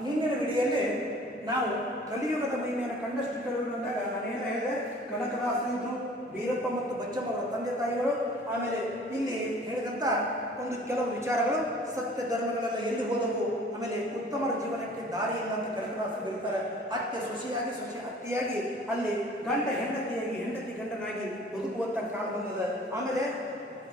ಹಿಂದಿನ ವಿಡಿಯಲ್ಲಿ ನಾವು ಕಲಿಯುಗದ ಮಹಿಮೆಯನ್ನು ಕಂಡಷ್ಟು ಕೇಳುವುದು ಅಂದಾಗ ನಾನೇನು ಹೇಳಿದೆ, ಕನಕದಾಸರು ಇದ್ರು, ಬೀರಪ್ಪ ಮತ್ತು ಬಚ್ಚಪ್ಪ ಅವರ ತಂದೆ ತಾಯಿಗಳು, ಆಮೇಲೆ ಇಲ್ಲಿ ಹೇಳಿದಂಥ ಒಂದು ಕೆಲವು ವಿಚಾರಗಳು, ಸತ್ಯ ಧರ್ಮಗಳೆಲ್ಲ ಎಲ್ಲಿ ಹೋದವು, ಆಮೇಲೆ ಉತ್ತಮರ ಜೀವನಕ್ಕೆ ದಾರಿ ಇಲ್ಲ ಅಂತ ಕನಕದಾಸರು ಹೇಳ್ತಾರೆ. ಅತ್ತೆ ಸೊಸೆಯಾಗಿ, ಸೊಸೆ ಅತ್ತೆಯಾಗಿ, ಅಲ್ಲಿ ಗಂಡ ಹೆಂಡತಿಯಾಗಿ, ಹೆಂಡತಿ ಗಂಡನಾಗಿ ಬದುಕುವಂಥ ಕಾಲ ಬಂದದ. ಆಮೇಲೆ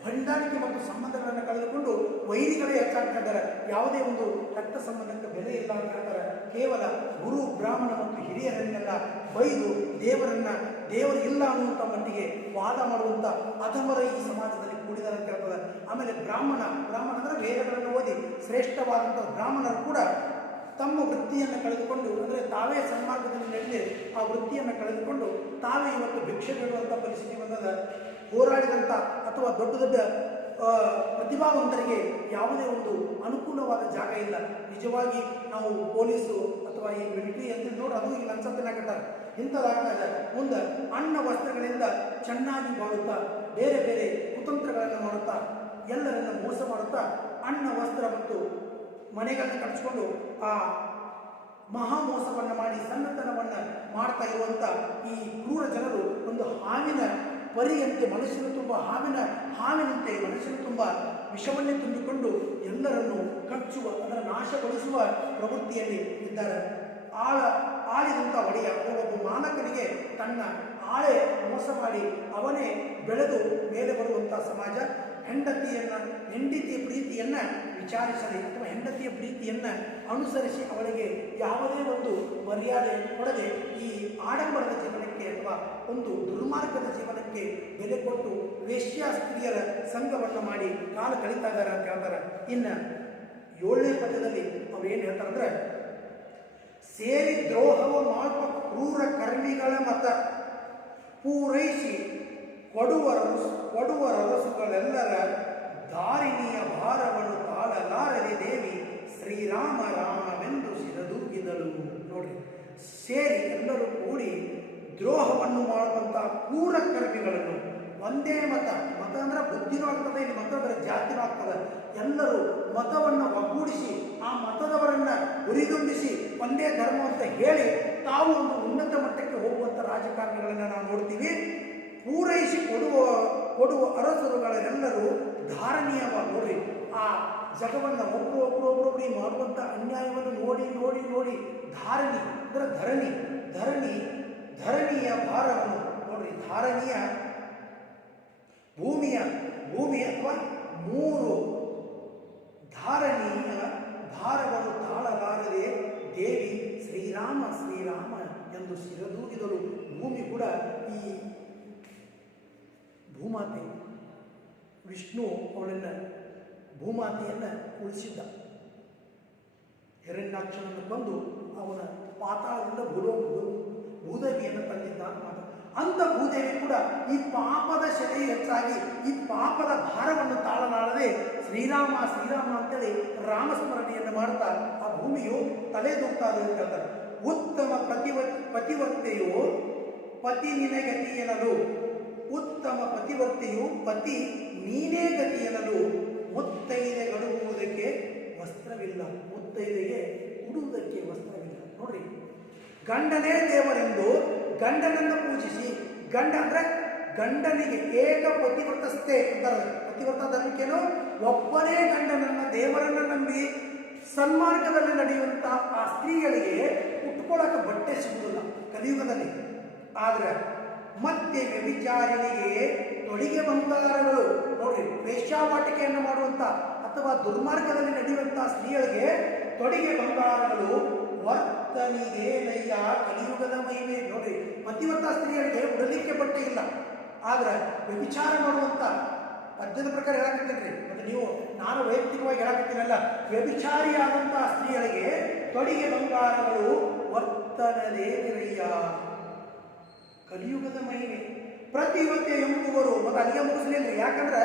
ಹೊಂದಾಣಿಕೆ ಮತ್ತು ಸಂಬಂಧಗಳನ್ನು ಕಳೆದುಕೊಂಡು ವೈರಿಗಳೇ ಹೆಚ್ಚಾಗ್ತಾ ಇದ್ದಾರೆ. ಯಾವುದೇ ಒಂದು ರಕ್ತ ಸಂಬಂಧಕ್ಕೆ ಬೆಲೆ ಇಲ್ಲ ಅಂತ ಹೇಳ್ತಾರೆ. ಕೇವಲ ಗುರು ಬ್ರಾಹ್ಮಣ ಮತ್ತು ಹಿರಿಯರನ್ನೆಲ್ಲ ಬೈದು ದೇವರು ಇಲ್ಲ ಅನ್ನುವಂಥ ಮಟ್ಟಿಗೆ ವಾದ ಮಾಡುವಂಥ ಅಧಮರ ಈ ಸಮಾಜದಲ್ಲಿ ಕೂಡಿದ್ದಾರೆ ಅಂತ ಹೇಳ್ತಾರೆ. ಆಮೇಲೆ ಬ್ರಾಹ್ಮಣ ಅಂದರೆ ವೇದಗಳನ್ನು ಓದಿ ಶ್ರೇಷ್ಠವಾದಂಥ ಬ್ರಾಹ್ಮಣರು ಕೂಡ ತಮ್ಮ ವೃತ್ತಿಯನ್ನು ಕಳೆದುಕೊಂಡು, ಅಂದರೆ ತಾವೇ ಸನ್ಮಾರ್ಗದಲ್ಲಿ ನಡೆದು ಆ ವೃತ್ತಿಯನ್ನು ಕಳೆದುಕೊಂಡು ತಾವೇ ಇವತ್ತು ಭಿಕ್ಷೆ ಬೇಡುವಂಥ ಪರಿಸ್ಥಿತಿ ಬಂದದ. ಹೋರಾಡಿದಂಥ ಅಥವಾ ದೊಡ್ಡ ದೊಡ್ಡ ಪ್ರತಿಭಾವಂತರಿಗೆ ಯಾವುದೇ ಒಂದು ಅನುಕೂಲವಾದ ಜಾಗ ಇಲ್ಲ. ನಿಜವಾಗಿ ನಾವು ಪೊಲೀಸು ಅಥವಾ ಈ ಮಿಲಿಟರಿ ಅಂತ ನೋಡಿ ಅದು ಈ ಲಂಚ ತಿನ್ನಕತ್ತಾರೆ. ಇಂಥದಾಗ್ತದೆ. ಮುಂದೆ ಅನ್ನ ವಸ್ತ್ರಗಳಿಂದ ಚೆನ್ನಾಗಿ ಬಾಳುತ್ತಾ, ಬೇರೆ ಬೇರೆ ಕುತಂತ್ರಗಳನ್ನು ಮಾಡುತ್ತಾ, ಎಲ್ಲರನ್ನ ಮೋಸ ಮಾಡುತ್ತಾ, ಅನ್ನ ವಸ್ತ್ರ ಮತ್ತು ಮನೆಗಳನ್ನು ಕಟ್ಟಿಸ್ಕೊಂಡು ಆ ಮಹಾ ಮೋಸವನ್ನು ಮಾಡಿ ಸಣ್ಣತನವನ್ನು ಮಾಡ್ತಾ ಇರುವಂಥ ಈ ಕ್ರೂರ ಜನರು ಒಂದು ಹಾವಿನ ಪರಿಯಂತೆ ಮನುಷ್ಯನ ತುಂಬ ಹಾವಿನಂತೆ ಮನುಷ್ಯನ ತುಂಬ ವಿಷವನ್ನೇ ತುಂಬಿಕೊಂಡು ಎಲ್ಲರನ್ನು ಕಚ್ಚುವ, ಅದರ ನಾಶಗೊಳಿಸುವ ಪ್ರವೃತ್ತಿಯಲ್ಲಿ ಇದ್ದಾರೆ. ಆಳಿದಂಥ ಒಡೆಯ ಒಬ್ಬ ಮಾಲಕನಿಗೆ ತನ್ನ ಆಳೆ ಮೋಸ ಮಾಡಿ ಅವನೇ ಬೆಳೆದು ಮೇಲೆ ಬರುವಂಥ ಸಮಾಜ. ಹೆಂಡತಿಯ ಪ್ರೀತಿಯನ್ನು ವಿಚಾರಿಸದೆ ಅಥವಾ ಹೆಂಡತಿಯ ಪ್ರೀತಿಯನ್ನು ಅನುಸರಿಸಿ ಅವಳಿಗೆ ಯಾವುದೇ ಒಂದು ಮರ್ಯಾದೆ ಕೊಡದೆ ಈ ಆಡಂಬರದ ಜೀವನಕ್ಕೆ ಅಥವಾ ಒಂದು ದುರ್ಮಾರ್ಗದ ಜೀವನಕ್ಕೆ ಬೆಲೆ ಕೊಟ್ಟು ವೇಶ್ಯಾ ಸ್ತ್ರೀಯರ ಸಂಘವನ್ನು ಮಾಡಿ ಕಾಲ ಕಳೀತಾ ಇದ್ದಾರೆ ಅಂತ ಹೇಳ್ತಾರೆ. ಇನ್ನು 7ನೇ ಪದ್ಯದಲ್ಲಿ ಅವ್ರು ಏನು ಹೇಳ್ತಾರೆ ಅಂದ್ರೆ, ಸೇರಿ ದ್ರೋಹವ ಮಾಡುವ ಕ್ರೂರ ಕರ್ಮಿಗಳ ಮತ ಪೂರೈಸಿ ಕೊಡುವ ರಸಗಳೆಲ್ಲರ ದಾರಿಣಿಯ ಭಾರವನ್ನು ತಾಳಲಾರದೆ ದೇವಿ ಶ್ರೀರಾಮ ರಾಮವೆಂದು ಸಿರದೂಗಿದಳು. ನೋಡ್ರಿ, ಸೇರಿ ಎಲ್ಲರೂ ಕೂಡಿ ದ್ರೋಹವನ್ನು ಮಾಡುವಂಥ ಕ್ರೂರ ಕರ್ಮಿಗಳನ್ನು, ಒಂದೇ ಮತ ಅಂದ್ರೆ ಬುದ್ಧಿನೂ ಆಗ್ತದೆ, ಇಲ್ಲಿ ಮತ ಅಂದರೆ ಜಾತಿನೂ ಆಗ್ತದೆ. ಎಲ್ಲರೂ ಮತವನ್ನು ಒಗ್ಗೂಡಿಸಿ ಆ ಮತದವರನ್ನು ಉರಿದುಂಬಿಸಿ ಒಂದೇ ಧರ್ಮ ಅಂತ ಹೇಳಿ ತಾವು ಒಂದು ಉನ್ನತ ಮಟ್ಟಕ್ಕೆ ಹೋಗುವಂಥ ರಾಜಕಾರಣಿಗಳನ್ನು ನಾವು ನೋಡ್ತೀವಿ. ಪೂರೈಸಿ ಕೊಡುವ ಅರಸರುಗಳೆಲ್ಲರೂ ಧಾರಣೀಯವಾಗಿ ನೋಡ್ರಿ, ಆ ಜಗವನ್ನು ಒಬ್ಬರೊಬ್ಬರೊಬ್ಬರಿ ಮಾಡುವಂಥ ಅನ್ಯಾಯವನ್ನು ನೋಡಿ ನೋಡಿ ನೋಡಿ ಧಾರಣಿ ಅಂದರೆ ಧರಣಿಯ ಭಾರವನ್ನು ನೋಡ್ರಿ, ಧಾರಣೀಯ ಭೂಮಿ ಅಥವಾ 3 ಧಾರಣೀಯ ಭಾರವನ್ನು ತಾಳಲಾರದೆ ದೇವಿ ಶ್ರೀರಾಮ ಎಂದು ಸಿರದೂಗಿದಳು. ಭೂಮಿ ಕೂಡ ಈ ಭೂಮಾತೆ ವಿಷ್ಣು ಅವಳನ್ನು ಭೂಮಾತೆಯನ್ನು ಉಳಿಸಿದ್ದ. ಹಿರಣ್ಯಾಕ್ಷನನ್ನು ಕೊಂದು ಅವನ ಪಾತಾಳದಿಂದ ಭೂದೇವಿಯನ್ನು ತಂದಿದ್ದ. ಅಂಥ ಭೂದೇವಿ ಕೂಡ ಈ ಪಾಪದ ಸೆಲೆಯು ಹೆಚ್ಚಾಗಿ ಈ ಪಾಪದ ಭಾರವನ್ನು ತಾಳಲಾರದೆ ಶ್ರೀರಾಮ ಅಂತೇಳಿ ರಾಮಸ್ಮರಣೆಯನ್ನು ಮಾಡ್ತಾ ಆ ಭೂಮಿಯು ತಲೆದೂಗ್ತಾ ಇದೆ ಅಂತ ಹೇಳ್ತಾರೆ. ಉತ್ತಮ ಪತಿವರ್ತೆಯು ಪತಿ ನಿನೇ ಗತಿ ಎನ್ನಲು, ಉತ್ತಮ ಪತಿವರ್ತೆಯು ಪತಿ ನೀನೇ ಗತಿ ಎನ್ನಲು, ಮುತ್ತೈದೆ ಗಡುವುದಕ್ಕೆ ವಸ್ತ್ರವಿಲ್ಲ, ಮುತ್ತೈದೆಗೆ ಉಡುವುದಕ್ಕೆ ವಸ್ತ್ರವಿಲ್ಲ. ನೋಡ್ರಿ, ಗಂಡನೇ ದೇವರೆಂದು ಗಂಡನನ್ನು ಪೂಜಿಸಿ, ಗಂಡ ಅಂದ್ರೆ ಗಂಡನಿಗೆ ಏಕ ಪತಿವ್ರತಸ್ಥೆ ಅಂತಾರೆ. ಪತಿವ್ರತ ಧರ್ಮಕ್ಕೇನು, ಒಬ್ಬನೇ ಗಂಡನನ್ನ ದೇವರನ್ನು ನಂಬಿ ಸನ್ಮಾರ್ಗದಲ್ಲಿ ನಡೆಯುವಂಥ ಆ ಸ್ತ್ರೀಗಳಿಗೆ ಉಟ್ಕೊಳ್ಳೋಕೆ ಬಟ್ಟೆ ಸಿಗುವುದಿಲ್ಲ ಕಲಿಯುಗದಲ್ಲಿ. ಆದರೆ ಮತ್ತೆ ವ್ಯಭಿಚಾರಿಣಿಗೆ ತೊಡಿಗೆ ಬಂಗಾರಗಳು, ನೋಡ್ರಿ, ವೇಶ್ಯಾವಾಟಿಕೆಯನ್ನು ಮಾಡುವಂಥ ಅಥವಾ ದುರ್ಮಾರ್ಗದಲ್ಲಿ ನಡೆಯುವಂಥ ಸ್ತ್ರೀಯರಿಗೆ ತೊಡಿಗೆ ಬಂಗಾರಗಳು ವರ್ತನಿಗೆ ನಯ್ಯ ಕಲಿಯುಗದ ಮಹಿಮೆ. ನೋಡ್ರಿ, ಪತಿವ್ರತ ಸ್ತ್ರೀಯರಿಗೆ ಉಡಲಿಕ್ಕೆ ಬಟ್ಟೆ ಇಲ್ಲ, ಆದ್ರೆ ವ್ಯಭಿಚಾರ ಮಾಡುವಂಥ ಪದ್ಯದ ಪ್ರಕಾರ ಹೇಳಕತ್ತೀನ್ರಿ, ಮತ್ತು ನೀವು ನಾನು ವೈಯಕ್ತಿಕವಾಗಿ ಹೇಳಕತ್ತೀನಲ್ಲ, ವ್ಯಭಿಚಾರಿಯಾದಂಥ ಸ್ತ್ರೀಯರಿಗೆ ತೊಡಿಗೆ ಬಂಗಾರಗಳು ವರ್ತನದೇ ನಿರಯ್ಯ ಕಲಿಯುಗದ ಮಹಿಮೆ. ಪ್ರತಿವತ್ತೆ ಎಂಬುವರು ಮತ್ತು ಅಲ್ಲಿಗೆ ಮುಗಿಸ್ಲಿಲ್ಲ. ಯಾಕಂದ್ರೆ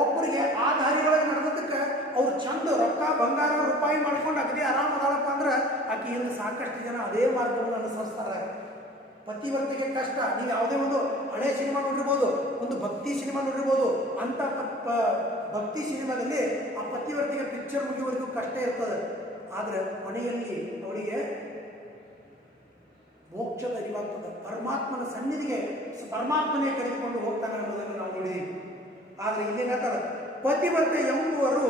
ಒಬ್ಬರಿಗೆ ಆ ದಾರಿಯೊಳಗೆ ನಡೆದಕ್ಕೆ ಅವ್ರು ಚಂದ ರೊಕ್ಕ ಬಂಗಾರ ರೂಪಾಯಿ ಮಾಡ್ಕೊಂಡು ಅಗದಿ ಆರಾಮದಾಳಪ್ಪ ಅಂದ್ರೆ ಆಕೆಯಿಂದ ಸಾಕಷ್ಟು ಜನ ಅದೇ ಮಾರ್ಗವನ್ನು ಅನುಸರಿಸ್ತಾರೆ. ಪತಿವರ್ತಿಗೆ ಕಷ್ಟ. ನೀವು ಯಾವುದೇ ಒಂದು ಹಳೆ ಸಿನಿಮಾ ನೋಡಿರ್ಬೋದು, ಒಂದು ಭಕ್ತಿ ಸಿನಿಮಾ ನೋಡಿರ್ಬೋದು, ಅಂಥ ಭಕ್ತಿ ಸಿನಿಮಾದಲ್ಲಿ ಆ ಪತಿವರ್ತಿಗೆ ಪಿಕ್ಚರ್ ಮುಗಿಯುವವರೆಗೂ ಕಷ್ಟ ಇರ್ತದೆ. ಆದರೆ ಕೊನೆಯಲ್ಲಿ ಅವಳಿಗೆ ಮೋಕ್ಷದ ಅರಿವಾಗ್ತದೆ, ಪರಮಾತ್ಮನ ಸನ್ನಿಧಿಗೆ ಪರಮಾತ್ಮನೇ ಕರೆದುಕೊಂಡು ಹೋಗ್ತಾನೆ ಅನ್ನೋದನ್ನು ನಾವು ನೋಡಿದ್ದೀವಿ. ಆದರೆ ಇಲ್ಲೇನಾಗ್ತದೆ, ಪತಿವ್ರತೆ ಎಂಬುವರು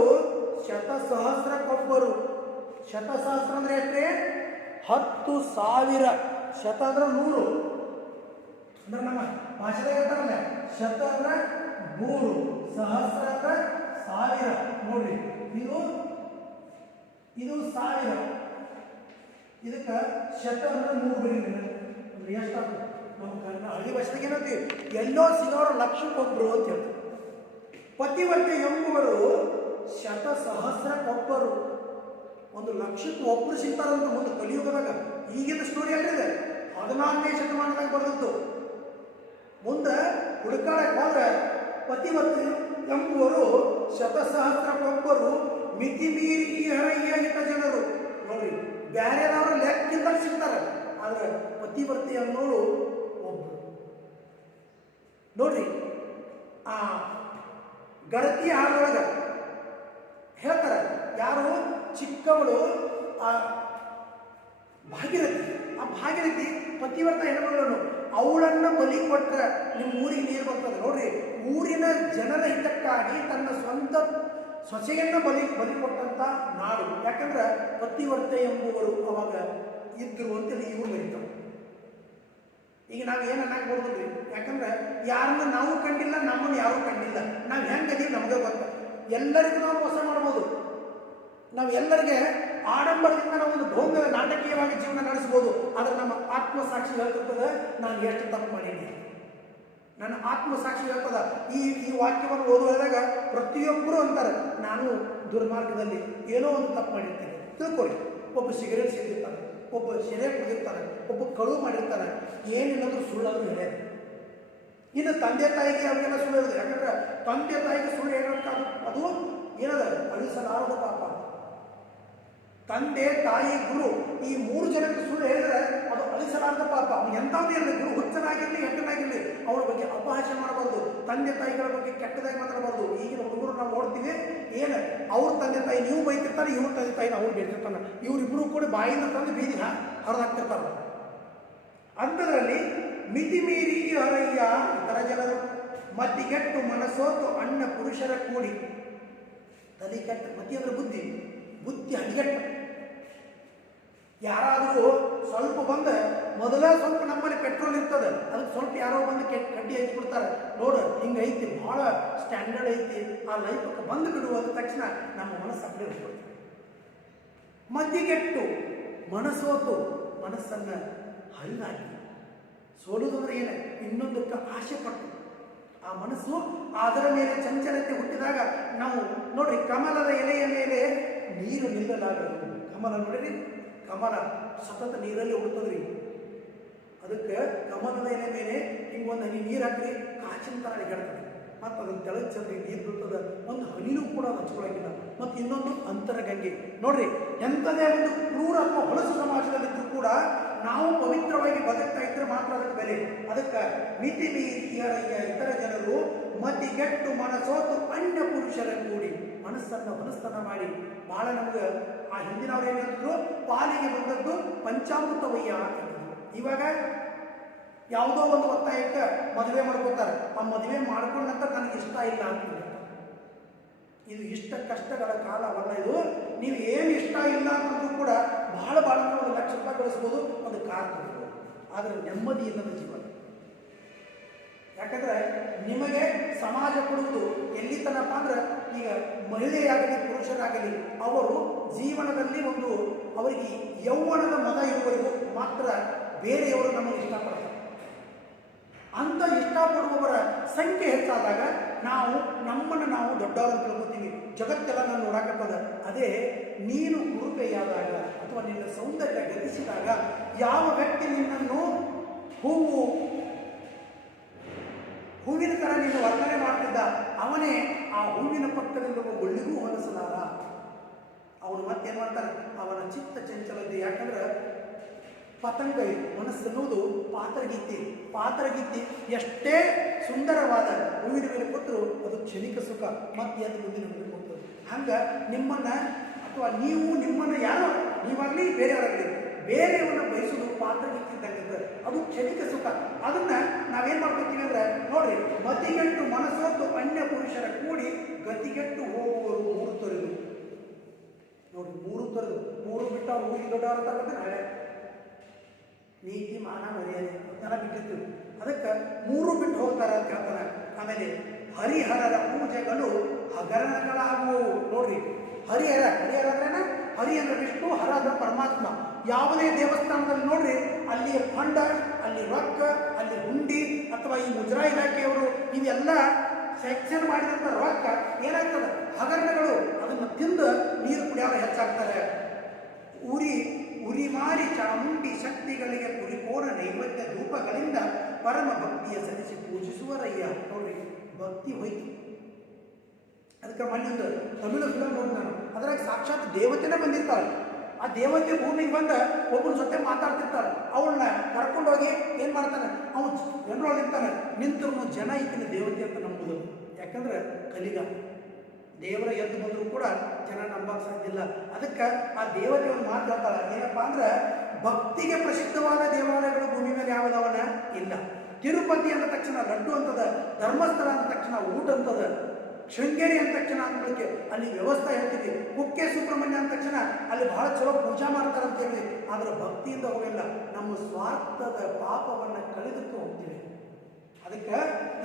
ಶತಸಹಸ್ರಕ್ಕೊಬ್ಬರು. ಶತಸಹಸ್ರ ಅಂದ್ರೆ ಎಷ್ಟೇ? 10,000. ಶತ ಅಂದ್ರೆ 100 ಅಂದ್ರೆ ನಮ್ಮ ಭಾಷೆದಾಗ ಹೇಳ್ತಾರಲ್ಲ, ಶತ ಅಂದ್ರೆ 100, ಸಹಸ್ರ ಅಂದ್ರೆ 1000. ನೋಡ್ರಿ, ಇದು 1000, ಇದಕ್ಕೆ ಶತ ಅಂದ್ರೆ 100 ಬರೀ ಅಂದ್ರೆ ಎಷ್ಟಾಗ್ತದೆ? ನಮ್ಮ ಕನ್ನಡ ಹಳ್ಳಿ ಭಾಷೆದಾಗ ಏನಂತೀವಿ, ಎಲ್ಲೋ ಸಿಗೋರು ಲಕ್ಷಕ್ಕೊಬ್ರು ಅಂತ ಹೇಳ್ತಾರೆ. ಪತಿವ್ರತೆ ಎಂಬುವರು ಶತಸಹಸ್ರಕ್ಕೊಬ್ಬರು, 1,00,000ಕ್ಕೆ ಒಬ್ಬರು ಸಿಗ್ತಾರಂತ ಮುಂದೆ ಕಲಿಯುಗದಾಗ. ಈಗಿನ ಸ್ಟೋರಿ ಅಲ್ಲಿದೆ, 14ನೇ ಶತಮಾನದಾಗ ಬರೆದದ್ದು. ಮುಂದೆ ಹುಡುಕಾಡಕ್ಕೆ ಹೋದ್ರೆ ಪತಿವ್ರತೆ ಎಂಬುವರು ಶತಸಹಸ್ರಕ್ಕೊಬ್ಬರು, ಮಿತಿ ಮೀರಿ ಹರಯ್ಯ ಹಿತ ಜನರು. ನೋಡ್ರಿ, ಬ್ಯಾರೆದವರು ಲೆಕ್ಕಿಂದ ಸಿಗ್ತಾರೆ, ಆದ್ರೆ ಪತಿವ್ರತೆ ಅನ್ನೋರು ಒಬ್ಬರು. ನೋಡ್ರಿ, ಆ ಗಣತಿ ಹಾಡೊಳಗ ಹೇಳ್ತಾರೆ, ಯಾರು ಚಿಕ್ಕವಳು ಆ ಭಾಗೀರಥಿ, ಆ ಭಾಗೀರಥಿ ಪತಿವ್ರತ ಹೆಣ್ಮಗಳನ್ನು ಅವಳನ್ನ ಬಲಿ ಕೊಟ್ಟರೆ ನಿಮ್ಮ ಊರಿಗೆ ನೀರು ಬರ್ತದೆ. ನೋಡ್ರಿ, ಊರಿನ ಜನರ ಹಿತಕ್ಕಾಗಿ ತನ್ನ ಸ್ವಂತ ಸೊಸೆಯನ್ನ ಬಲಿ ಕೊಟ್ಟಂತ ನಾಡು. ಯಾಕಂದ್ರೆ ಪತಿವ್ರತೆ ಎಂಬುವರು ಅವಾಗ ಇದ್ರು ಅಂತೇಳಿ ಇವ್ರು ಬರೀತಾರೆ. ಈಗ ನಾವು ಏನು ಅನ್ನಕ್ಬೋದ್ರಿ, ಯಾಕಂದ್ರೆ ಯಾರನ್ನ ನಾವು ಕಂಡಿಲ್ಲ, ನಮ್ಮನ್ನು ಯಾರೂ ಕಂಡಿಲ್ಲ. ನಾವು ಹೆಂಗದೀವಿ ನಮಗೆ ಗೊತ್ತ. ಎಲ್ಲರಿಗೂ ನಾವು ಮೋಸ ಮಾಡ್ಬೋದು, ನಾವು ಎಲ್ಲರಿಗೆ ಆಡಂಬರದಿಂದ ನಾವು ಒಂದು ಢೋಂಗ ನಾಟಕೀಯವಾಗಿ ಜೀವನ ನಡೆಸ್ಬೋದು. ಆದರೆ ನಮ್ಮ ಆತ್ಮಸಾಕ್ಷಿ ಹೇಳ್ತಿರ್ತದೆ, ನಾನು ಎಷ್ಟು ತಪ್ಪು ಮಾಡೀನಿ. ನನ್ನ ಆತ್ಮಸಾಕ್ಷಿ ಹೇಳ್ತದ. ಈ ವಾಕ್ಯವನ್ನು ಓದುವಾಗ ಪ್ರತಿಯೊಬ್ಬರು ಅಂತಾರೆ, ನಾನು ದುರ್ಮಾರ್ಗದಲ್ಲಿ ಏನೋ ಒಂದು ತಪ್ಪು ಮಾಡಿರ್ತೇನೆ. ತಿಳ್ಕೊಳ್ಳಿ, ಒಬ್ಬ ಸಿಗರೇಟ್ ಸೇದಿರ್ತಾನೆ, ಒಬ್ಬ ಸೆರೆ ಕುಡಿದಿರ್ತಾನೆ, ಒಬ್ಬ ಕಳು ಮಾಡಿರ್ತಾನೆ, ಏನಿಲ್ಲಂದ್ರೂ ಸುಳ್ಳಾದ್ರೂ ಹೇಳ್ಯಾರ. ಇನ್ನು ತಂದೆ ತಾಯಿಗೆ ಅವ್ರಿಗೆಲ್ಲ ಸುಳ್ಳು ಹೇಳಿದ್ರು. ಯಾಕಂದ್ರೆ ತಂದೆ ತಾಯಿಗೆ ಸುಳ್ಳು ಹೇಳೋದಕ್ಕೆ ಅದು ಏನದ ಅಳಿಸಲಾರದ ಪಾಪ. ತಂದೆ ತಾಯಿ ಗುರು ಈ 3 ಜನಕ್ಕೆ ಸುಳ್ಳು ಹೇಳಿದ್ರೆ ಅದು ಅಳಿಸಲಾರದ ಪಾಪ. ಅವ್ನು ಎಂಥವ್ದೇ ಇರಲಿ, ಗುರು ಹುಚ್ಚನಾಗಿರಲಿ ಹೆಣ್ಣನಾಗಿರಲಿ, ಅವ್ರ ಬಗ್ಗೆ ಅಪಹಾಸ್ಯ ಮಾಡಬಾರ್ದು, ತಂದೆ ತಾಯಿಗಳ ಬಗ್ಗೆ ಕೆಟ್ಟದಾಗಿ ಮಾತಾಡಬಾರ್ದು. ಈಗಿನ ಹುಡುಗರು ನಾವು ನೋಡ್ತೀವಿ, ಏನು ಅವ್ರ ತಂದೆ ತಾಯಿ ನೀವು ಬೈತಿರ್ತಾರೆ, ಇವ್ರ ತಂದೆ ತಾಯಿನ ಅವ್ರು ಬೈತಿರ್ತಾನೆ, ಇವರಿಬ್ಬರು ಕೂಡ ಬಾಯಿಂದ ತಂದು ಬೀದಿನ ಹರಿದಾಕ್ತಿರ್ತಾರೆ. ಅಂಥದ್ರಲ್ಲಿ ಮಿತಿ ಮೀರಿ ಹರಯ್ಯ ಇತರ ಜನರು, ಮತಿಗೆಟ್ಟು ಮನಸೋತು ಅಣ್ಣ ಪುರುಷರ ಕೂಡಿ. ತಲೆ ಕೆಟ್ಟ, ಮತಿ ಅಂದ್ರೆ ಬುದ್ಧಿ ಹಡಿಗೆಟ್ಟ. ಯಾರಾದರೂ ಸ್ವಲ್ಪ ಬಂದು, ಮೊದಲ ಸ್ವಲ್ಪ ನಮ್ಮಲ್ಲಿ ಪೆಟ್ರೋಲ್ ಇರ್ತದೆ, ಅದಕ್ಕೆ ಸ್ವಲ್ಪ ಯಾರೋ ಬಂದು ಕಡ್ಡಿ ಹಚ್ಚಿಬಿಡ್ತಾರೆ, ನೋಡು ಹಿಂಗೈತಿ, ಭಾಳ ಸ್ಟ್ಯಾಂಡರ್ಡ್ ಐತಿ, ಆ ಲೈಫಕ್ಕೆ ಬಂದು ಬಿಡುವ ತಕ್ಷಣ ನಮ್ಮ ಮನಸ್ಸು ಅಪ್ಪಡೆ ಹೋಗ್ಬಿಡ್ತದೆ. ಮತಿಗೆಟ್ಟು ಮನಸೋತು, ಮನಸ್ಸನ್ನು ಹರಿದಾಕಿ. ಸೋಲುದಂದ್ರೆ ಏನು? ಇನ್ನೊಂದಕ್ಕೆ ಆಸೆ ಪಟ್ಟು ಆ ಮನಸ್ಸು ಅದರ ಮೇಲೆ ಚಂಚಲತೆ ಹುಟ್ಟಿದಾಗ ನಾವು ನೋಡ್ರಿ, ಕಮಲದ ಎಲೆಯ ಮೇಲೆ ನೀರು ನಿಲ್ಲಲಾಗದು. ಕಮಲ ನೋಡಿರಿ, ಕಮಲ ಸತತ ನೀರಲ್ಲಿ ಉಡ್ತದ್ರಿ. ಅದಕ್ಕೆ ಕಮಲದ ಎಲೆ ಮೇಲೆ ಹಿಂಗೊಂದು ಹನಿ ನೀರು ಹಾಕ್ರಿ, ಕಾಚಿನ ಥರ ಅಡಿಗಾಡ್ತದೆ. ಮತ್ತು ಅದನ್ನು ತೆಳಗ್ ಚಂದ್ರಿ ನೀರು ಬೀಳ್ತದೆ, ಒಂದು ಹನಿನೂ ಕೂಡ ಅದು ಹಚ್ಕೊಳಂಗಿಲ್ಲ. ಮತ್ತು ಇನ್ನೊಂದು ಅಂತರಗಂಗೆ. ನೋಡ್ರಿ, ಎಂಥದೇ ಒಂದು ಕ್ರೂರ ಅಥವಾ ಹೊಲಸು ಸಮಾಜದಲ್ಲಿದ್ದರೂ ಕೂಡ ನಾವು ಪವಿತ್ರವಾಗಿ ಬದುಕ್ತಾ ಇದ್ರೆ ಮಾತ್ರ ಅದಕ್ಕೆ ಬೆಲೆ. ಅದಕ್ಕೆ ಮಿತಿ ಮೀರಿ ಇತರ ಜನರು ಮತಿಗೆಟ್ಟು ಮನಸೋತು ಅನ್ಯ ಪುರುಷರ ಕೂಡಿ. ಮನಸ್ಸನ್ನು ಮನಸ್ಸನ್ನ ಮಾಡಿ ಬಹಳ ನಮ್ಗೆ ಆ ಹಿಂದಿನವ್ರು ಏನು ಹೇಳಿದ್ರು, ಪಾಲಿಗೆ ಬಂದದ್ದು ಪಂಚಾಮೃತವಯ್ಯ ಅಂತಂದ್ರು. ಇವಾಗ ಯಾವುದೋ ಒಂದು ಒತ್ತಾಯಕ್ಕೆ ಮದುವೆ ಮಾಡ್ಕೋತಾರೆ, ಆ ಮದುವೆ ಮಾಡ್ಕೊಂಡ ನಂತರ ನನಗೆ ಇಷ್ಟ ಇಲ್ಲ ಅಂತ ಹೇಳ್ತಾರೆ. ಇದು ಇಷ್ಟ ಕಷ್ಟಗಳ ಕಾಲವಲ್ಲ ಇದು. ನೀವು ಏನು ಇಷ್ಟ ಇಲ್ಲ ಅಂತಂದ್ರೂ ಕೂಡ ಬಹಳ ಒಂದು 1,00,000 ರೂಪಾಯಿ ಗಳಿಸ್ಬೋದು, ಒಂದು ಕಾರ್ ಕೊಡ್ಬೋದು, ಆದರೆ ನೆಮ್ಮದಿ ಇಲ್ಲದ ಜೀವನ. ಯಾಕಂದ್ರೆ ನಿಮಗೆ ಸಮಾಜ ಕೊಡುವುದು ಎಲ್ಲಿ ತನಕ ಅಂದ್ರೆ, ಈಗ ಮಹಿಳೆಯಾಗಲಿ ಪುರುಷರಾಗಲಿ ಅವರು ಜೀವನದಲ್ಲಿ ಒಂದು ಅವರಿಗೆ ಯೌವನದ ಮದ ಇರುವವರೆಗೂ ಮಾತ್ರ ಬೇರೆಯವರು ನಮಗೆ ಇಷ್ಟಪಡ್ತಾರೆ. ಅಂತ ಇಷ್ಟಪಡುವವರ ಸಂಖ್ಯೆ ಹೆಚ್ಚಾದಾಗ ನಮ್ಮನ್ನು ನಾವು ದೊಡ್ಡವರನ್ನು ತಿಳ್ಕೊತೀವಿ, ಜಗತ್ತೆಲ್ಲ ನಾನು ನೋಡಕತ್ತದ. ಅದೇ ನೀನು ಹುರುಪೆಯಾದಾಗ ಅಥವಾ ನಿನ್ನ ಸೌಂದರ್ಯ ಗತಿಸಿದಾಗ ಯಾವ ವ್ಯಕ್ತಿ ನಿನ್ನನ್ನು ಹೂವಿನ ಥರ ನೀನು ವರ್ಣನೆ ಮಾಡ್ತಿದ್ದ, ಅವನೇ ಆ ಹೂವಿನ ಪಕ್ಕದಲ್ಲಿರುವ ಮುಳ್ಳಿಗೂ ಹೊಲಸಲಾರ. ಅವನು ಮತ್ತೇನು ಮಾಡ್ತಾರೆ, ಅವನ ಚಿತ್ತ ಚಂಚಲತೆ. ಯಾಕಂದ್ರೆ ಪತಂಗ ಮನಸ್ಸನ್ನುವುದು ಪಾತರಗಿತ್ತಿ ಎಷ್ಟೇ ಸುಂದರವಾದ ಹೂವಿನ ಮೇಲೆ ಕೊಟ್ಟರು ಅದು ಕ್ಷಣಿಕ ಸುಖ, ಮತ್ತೆ ಅದು ಮುಂದಿನ ಮೇಲೆ ಕೊಟ್ಟರು. ಹಂಗೆ ನಿಮ್ಮನ್ನು ಅಥವಾ ನೀವು ನಿಮ್ಮನ್ನು ಯಾರೋ ನೀವಾಗಲಿ ಬೇರೆಯವರಾಗಲಿ ಬೇರೆಯವನ್ನ ಬಯಸುವುದು ಪಾತ್ರಕ್ಕಿದ್ದಂಗೆ ಅದು ಕ್ಷಣಿಕ ಸುಖ. ಅದನ್ನ ನಾವೇನ್ ಮಾಡ್ಕೊತೀವಿ ಅಂದ್ರೆ ನೋಡ್ರಿ, ಮತಿಗೆಟ್ಟು ಮನಸ್ಸೊತ್ತು ಅನ್ಯ ಪುರುಷರ ಕೂಡಿ ಗತಿಗೆಟ್ಟು ಹೋಗುವರು ಮೂರು ತೊರೆದು. ನೋಡಿ, ಮೂರು ತೊರೆದು, ಮೂರು ಬಿಟ್ಟು ಅವ್ರು ಊರಿಗೆ ದೊಡ್ಡವರ ತಗೊಂಡು ನಾಳೆ ನೀತಿ ಮಾನ ಮರ್ಯಾದೆ ಜನ ಬಿಟ್ಟಿರ್ತೀವಿ, ಅದಕ್ಕೆ ಮೂರು ಬಿಟ್ಟು ಹೋಗ್ತಾರೆ ಅಂತ ಹೇಳ್ತಾನೆ. ಆಮೇಲೆ ಹರಿಹರರ ಪೂಜೆಗಳು ಹಗರಣಗಳಾಗುವವು. ನೋಡ್ರಿ, ಹರಿಹರ ಅಂದ್ರೇನ? ಹರಿ ಅಂದ್ರೆ ವಿಷ್ಣು, ಹರ ಅಂದ್ರೆ ಪರಮಾತ್ಮ. ಯಾವುದೇ ದೇವಸ್ಥಾನದಲ್ಲಿ ನೋಡ್ರಿ, ಅಲ್ಲಿ ಫಂಡ, ಅಲ್ಲಿ ರೊಕ್ಕ, ಅಲ್ಲಿ ಹುಂಡಿ ಅಥವಾ ಈ ಮುಜರಾಯಿ ಇಲಾಖೆಯವರು ಇವೆಲ್ಲ ಸೆಕ್ಷನ್ ಮಾಡಿದಂಥ ರೊಕ್ಕ ಏನಾಗ್ತದೆ? ಹಗರಣಗಳು. ಅದನ್ನು ತಿಂದು ನೀರು ಕುಡಿಯೋರು ಹೆಚ್ಚಾಗ್ತಾರೆ. ಉರಿ ಮಾರಿ ಚಾಮುಂಡಿ ಶಕ್ತಿಗಳಿಗೆ ಪುರಿಪೂರ್ಣ ನೈವೇದ್ಯ ಧೂಪಗಳಿಂದ ಪರಮ ಭಕ್ತಿಯ ಸಲ್ಲಿಸಿ ಪೂಜಿಸುವರಯ್ಯ. ನೋಡ್ರಿ, ಭಕ್ತಿ ಹೋಯ್ತು. ಅದಕ್ಕೆ ಮಣ್ಣೊಂದು ತಮಿಳು ಫಿಲಮ್ ನೋಡಿ ನಾನು, ಅದ್ರಾಗ ಸಾಕ್ಷಾತ್ ದೇವತೆನೇ ಬಂದಿರ್ತಾಳೆ. ಆ ದೇವತೆ ಭೂಮಿಗೆ ಬಂದ ಒಬ್ಬನ ಜೊತೆ ಮಾತಾಡ್ತಿರ್ತಾಳೆ. ಅವಳನ್ನ ಕರ್ಕೊಂಡೋಗಿ ಏನು ಮಾಡ್ತಾನೆ, ಅವನು ಜನರೊಳಗಿರ್ತಾನೆ, ನಿಂತವನು ಜನ ಈಗಿನ ದೇವತೆ ಅಂತ ನಂಬುದು. ಯಾಕಂದ್ರೆ ಕಲಿಗ ದೇವರ ಎದ್ದು ಬಂದರೂ ಕೂಡ ಜನ ನಂಬಕ್ಕೆ ಸಾಧ್ಯ ಇಲ್ಲ. ಅದಕ್ಕೆ ಆ ದೇವತೆ ಒಂದು ಮಾತು ಹೇಳ್ತಾಳೆ, ಏನಪ್ಪಾ ಅಂದ್ರೆ ಭಕ್ತಿಗೆ ಪ್ರಸಿದ್ಧವಾದ ದೇವಾಲಯಗಳು ಭೂಮಿ ಮೇಲೆ ಯಾವುದವನ ಇಲ್ಲ. ತಿರುಪತಿ ಅಂದ ತಕ್ಷಣ ಲಡ್ಡು ಅಂತದ, ಧರ್ಮಸ್ಥಳ ಅಂದ ತಕ್ಷಣ ಊಟ ಅಂತದ, ಶೃಂಗೇರಿ ಅಂದ ತಕ್ಷಣ ಅಂದ್ಗಳಿಗೆ ಅಲ್ಲಿ ವ್ಯವಸ್ಥೆ ಹೇಳ್ತೀವಿ, ಕುಕ್ಕೆ ಸುಬ್ರಹ್ಮಣ್ಯ ಅಂದ ತಕ್ಷಣ ಅಲ್ಲಿ ಬಹಳ ಚಲೋ ಪೂಜಾ ಮಾಡ್ತಾರೆ ಅಂತೇಳಿ. ಆದ್ರೆ ಭಕ್ತಿಯಿಂದ ಹೋಗಿಲ್ಲ, ನಮ್ಮ ಸ್ವಾರ್ಥದ ಪಾಪವನ್ನು ಕಳೆದಕ್ಕೆ ಹೋಗ್ತೀವಿ. ಅದಕ್ಕೆ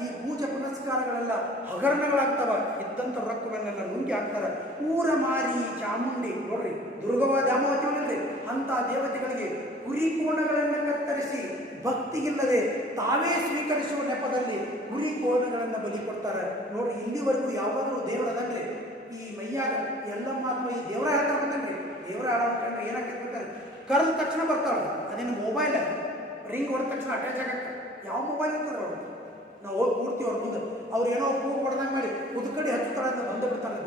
ಈ ಪೂಜೆ ಪುನಸ್ಕಾರಗಳೆಲ್ಲ ಹಗರಣಗಳಾಗ್ತವ. ಇದ್ದಂಥ ರೊಕ್ಕವನ್ನೆಲ್ಲ ನುಂಗಿ ಹಾಕ್ತಾರೆ. ಊರ ಮಾರಿ ಚಾಮುಂಡಿ, ನೋಡ್ರಿ, ದುರ್ಗವ ದಾಮವತಿ ಅಂತ ದೇವತೆಗಳಿಗೆ ಕುರಿ ಕೋಣಗಳನ್ನು ಕತ್ತರಿಸಿ ಭಕ್ತಿಗಿಲ್ಲದೆ ತಾವೇ ಸ್ವೀಕರಿಸುವ ನೆಪದಲ್ಲಿ ಕುರಿ ಕೋಣಗಳನ್ನು ಬಲಿ ಕೊಡ್ತಾರೆ. ನೋಡ್ರಿ, ಇಲ್ಲಿವರೆಗೂ ಯಾವಾಗಲೂ ದೇವರದಲ್ರಿ ಈ ಮೈಯಾಗ ಎಲ್ಲ ಮಾತ್ರ ಈ ದೇವರ ಹೇಳ್ತಾರಂತನ್ರಿ. ದೇವರ ಹಾಡೋದ್ರೆ ಏನಾಗ್ತಿರ್ತಾರೆ, ಕರೆದ ತಕ್ಷಣ ಬರ್ತಾಳೆ. ಅದೇನು ಮೊಬೈಲ್ ರಿಂಗ್ ಹೊಡೆದ ತಕ್ಷಣ ಅಟ್ಯಾಚ್ ಆಗಕ್ಕೆ ಯಾವ ಮೊಬೈಲ್ ಇರ್ತದೆ ಅವರು. ನಾವು ಹೋಗಿ ಕೂಡ್ತೀವಿ ಅವ್ರ ಮುಂದೆ, ಅವ್ರು ಏನೋ ಕೂಗು ಹೊಡೆದಂಗೆ ಮಾಡಿ ಉದ್ಕಡಿ ಹಚ್ಚುತ್ತಾರೆ ಅಂತ ಬಂದು ಬಿಡ್ತಾರೆ.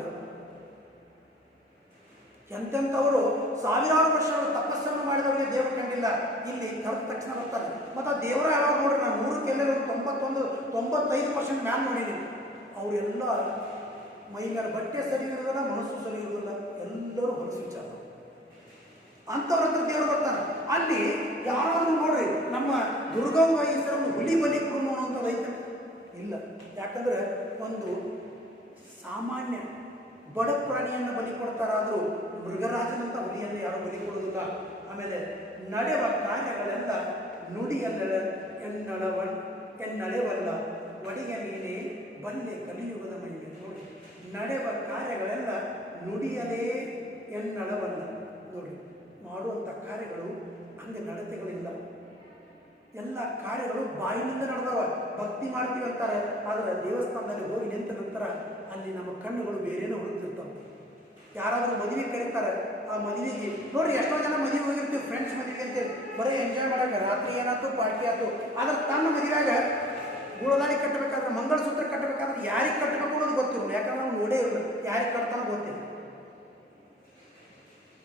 ಎಂತೆಂಥವರು ಸಾವಿರಾರು ವರ್ಷಗಳು ತಪಸ್ಸನ್ನು ಮಾಡಿದವರಿಗೆ ದೇವರು ಕಂಡಿಲ್ಲ, ಇಲ್ಲಿ ಕರೆದ ತಕ್ಷಣ ಬರ್ತಾರೆ. ಮತ್ತು ಆ ದೇವರ ಯಾವಾಗ ನೋಡ್ರಿ, ನಾನು 95% ಮ್ಯಾಲ್ ನೋಡಿದ್ದೀನಿ. ಅವರೆಲ್ಲ ಮೈ ಮೇಲೆ ಬಟ್ಟೆ ಸರಿ ಇರೋದಿಲ್ಲ, ಮನಸ್ಸು ಸರಿ ಇರೋದಿಲ್ಲ, ಎಲ್ಲರೂ ಹೊಲಸು ವಿಚಾರ. ಅಂಥವ್ರ ಹತ್ರ ದೇವರು ಬರ್ತಾನೆ. ಅಲ್ಲಿ ಯಾರಾದ್ರೂ ನೋಡ್ರಿ, ನಮ್ಮ ದುರ್ಗವ್ವ ಹೆಸರನ್ನು ಹುಲಿ ಬಲಿ ಕೊಡು ಅನ್ನೋಂಥದ್ದು ಐತೆ ಇಲ್ಲ. ಯಾಕಂದ್ರೆ ಒಂದು ಸಾಮಾನ್ಯ ಬಡ ಪ್ರಾಣಿಯನ್ನು ಬಲಿ ಕೊಡ್ತಾರಾದರೂ ಮೃಗರಾಜನಂತ ಹುಲಿಯನ್ನು ಯಾರು ಬಲಿ ಕೊಡೋದಿಲ್ಲ. ಆಮೇಲೆ ನಡೆವ ಕಾರ್ಯಗಳೆಲ್ಲ ನುಡಿಯಲ್ಲ ಎನ್ನಡೆವಲ್ಲ ಒಡಿಗೆ ನೀನೇ ಬಲ್ಲೆ ಕಲಿಯುಗದ ಮಹಿಮೆ. ನೋಡಿ, ನಡೆವ ಕಾರ್ಯಗಳೆಲ್ಲ ನುಡಿಯಲೇ ಎನ್ನಡವಲ್ಲ. ನೋಡಿ, ಮಾಡುವಂಥ ಕಾರ್ಯಗಳು ಹಂಗೆ ನಡತೆಗಳಿಲ್ಲ. ಎಲ್ಲ ಕಾರ್ಯಗಳು ಬಾಯಿನಿಂದ ನಡೆದವ. ಭಕ್ತಿ ಮಾಡ್ತೀವಿ ಅಂತಾರೆ, ಆದರೆ ದೇವಸ್ಥಾನದಲ್ಲಿ ಹೋಗಿ ನಿಂತ ನಂತರ ಅಲ್ಲಿ ನಮ್ಮ ಕಣ್ಣುಗಳು ಬೇರೆನೋ ಹುಡುಕ್ತಿರ್ತಾವೆ. ಯಾರಾದರೂ ಮದುವೆ ಕರೀತಾರೆ, ಆ ಮದುವೆಗೆ ನೋಡ್ರಿ, ಎಷ್ಟೋ ಜನ ಮದುವೆ ಹೋಗಿರ್ತೀವಿ, ಫ್ರೆಂಡ್ಸ್ ಮದುವೆ ಅಂತೇಳಿ ಬರೀ ಎಂಜಾಯ್ ಮಾಡೋಕೆ. ರಾತ್ರಿ ಏನಾಯ್ತು, ಪಾರ್ಟಿ ಆಯ್ತು. ಆದ್ರೆ ತನ್ನ ಮದುವೆಯಾಗ ಗೂಳದಾರಿ ಕಟ್ಟಬೇಕಾದ್ರೆ, ಮಂಗಳಸೂತ್ರ ಕಟ್ಟಬೇಕಾದ್ರೆ ಯಾರಿಗೆ ಕಟ್ಟಬೇಕು ಅನ್ನೋದು ಗೊತ್ತಿರೋದು. ಯಾಕಂದ್ರೆ ನಾವು ನೋಡೇ ಇರೋದು, ಯಾರಿಗೆ ಕಟ್ತಾನೋ ಗೊತ್ತಿಲ್ಲ.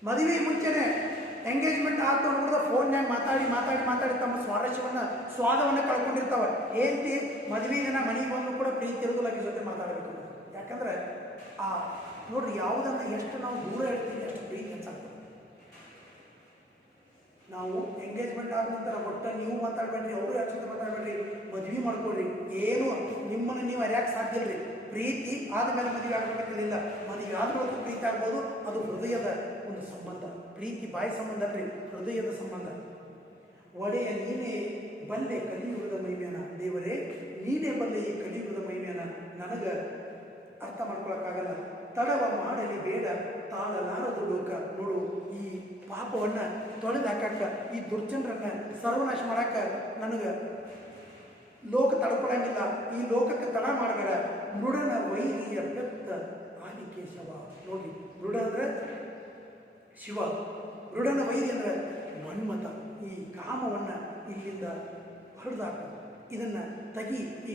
ಮದುವೆ ಮುಂಚೆನೆ ಎಂಗೇಜ್ಮೆಂಟ್ ಆಯ್ತು ಅನ್ನೋದು ಫೋನ್ಯಾಗ ಮಾತಾಡಿ ತಮ್ಮ ಸ್ವಾದವನ್ನು ಕಳ್ಕೊಂಡಿರ್ತಾವೆ. ఏంటి ಮದುವೆ ದಿನ ಮನೆಗೆ ಬಂದರೂ ಕೂಡ ಪ್ರೀತಿ ಇರೋದಿಲ್ಲ, ಜೊತೆ ಮಾತಾಡಬೇಕು. ಯಾಕಂದ್ರೆ ಆ ನೋಡ್ರಿ, ಯಾವುದನ್ನು ಎಷ್ಟು ನಾವು ದೂರ ಇಡ್ತೀವಿ ಅಷ್ಟು ಪ್ರೀತಿ ಹೆಚ್ಚಾಗ್ತದೆ. ನಾವು ಎಂಗೇಜ್ಮೆಂಟ್ ಆದ ನಂತರ ಒಟ್ಟ ನೀವು ಮಾತಾಡಬೇಡ್ರಿ, ಅವರು ಯಾಕೆ ಮಾತಾಡಬೇಡ್ರಿ, ಮದುವೆ ಮಾಡ್ಕೊಳ್ರಿ. ಏನು ನಿಮ್ಮನ್ನು ನೀವು ಅರಿಯಕ್ಕೆ ಸಾಧ್ಯ ಇಲ್ರಿ. ಪ್ರೀತಿ ಆದಮೇಲೆ ಮದುವೆ ಆಗಬೇಕಂತಿಲ್ಲ. ಮದುವೆ ಆದ್ಮೇಲೆ ಪ್ರೀತಿ ಆಗ್ಬೋದು. ಅದು ಹೃದಯದ ಒಂದು ಸಂಬಂಧ. ಪ್ರೀತಿ ಬಾಯಿ ಸಂಬಂಧ ಅಲ್ರಿ, ಹೃದಯದ ಸಂಬಂಧ. ಒಡೆಯ ನೀನೇ ಬಲ್ಲೆ ಕಲಿಯುಗದ ಮಹಿಮೆಯನ್ನ. ದೇವರೇ, ನೀನೇ ಬಲ್ಲೆ ಈ ಕಲಿಯುಗದ ಮಹಿಮೆಯನ್ನ. ನನಗೆ ಅರ್ಥ ಮಾಡ್ಕೊಳಕ್ಕಾಗಲ್ಲ. ತಡವ ಮಾಡಲಿ ಬೇಡ, ತಾಳಲಾರದು ಲೋಕ. ನೋಡು, ಈ ಪಾಪವನ್ನು ತೊಳೆದು ಹಾಕಾಕ, ಈ ದುರ್ಜನರನ್ನ ಸರ್ವನಾಶ ಮಾಡಾಕ ನನಗೆ ಲೋಕ ತಡ್ಕೊಳಂಗಿಲ್ಲ. ಈ ಲೋಕಕ್ಕೆ ತಡ ಮಾಡಬೇಡ. ಮೃಡನ ವೈರಿಯ ಬೆತ್ತ ಆದಿಕೇಶವ. ನೋಡಿ, ಮೃಡ ಅಂದ್ರೆ ಶಿವ, ಮೃಡನ ವೈರಿ ಅಂದ್ರೆ ಮನ್ಮಥ. ಈ ಕಾಮವನ್ನು ಇಲ್ಲಿಂದ ಹೊಡೆದಾಕ, ಇದನ್ನ ತೆಗಿ. ಈ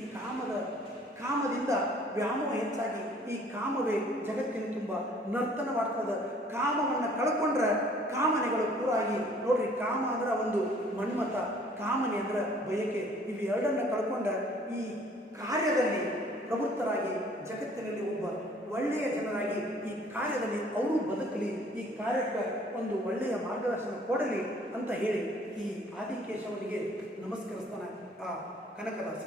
ಕಾಮದಿಂದ ವ್ಯಾಮೋಹ ಹೆಚ್ಚಾಗಿ ಈ ಕಾಮವೇ ಜಗತ್ತಿನ ತುಂಬ ನರ್ತನ ಮಾಡ್ತದ. ಕಾಮವನ್ನು ಕಳ್ಕೊಂಡ್ರೆ ಕಾಮನೆಗಳು ಪೂರಾಗಿ. ನೋಡ್ರಿ, ಕಾಮ ಅಂದ್ರೆ ಒಂದು ಮನ್ಮಥ, ಕಾಮನೆ ಅಂದ್ರೆ ಬಯಕೆ. ಇವೆರಡನ್ನು ಕಳ್ಕೊಂಡ್ರೆ ಈ ಕಾರ್ಯದಲ್ಲಿ ಪ್ರವೃತ್ತರಾಗಿ ಜಗತ್ತಿನಲ್ಲಿ ಒಬ್ಬ ಒಳ್ಳೆಯ ಜನರಾಗಿ ಈ ಕಾರ್ಯದಲ್ಲಿ ಅವರು ಬದುಕಲಿ, ಈ ಕಾರ್ಯಕ್ಕೆ ಒಂದು ಒಳ್ಳೆಯ ಮಾರ್ಗದರ್ಶನ ಕೊಡಲಿ ಅಂತ ಹೇಳಿ ಈ ಆದಿಕೇಶವನಿಗೆ ನಮಸ್ಕರಿಸ್ತಾನೆ ಆ ಕನಕದಾಸ.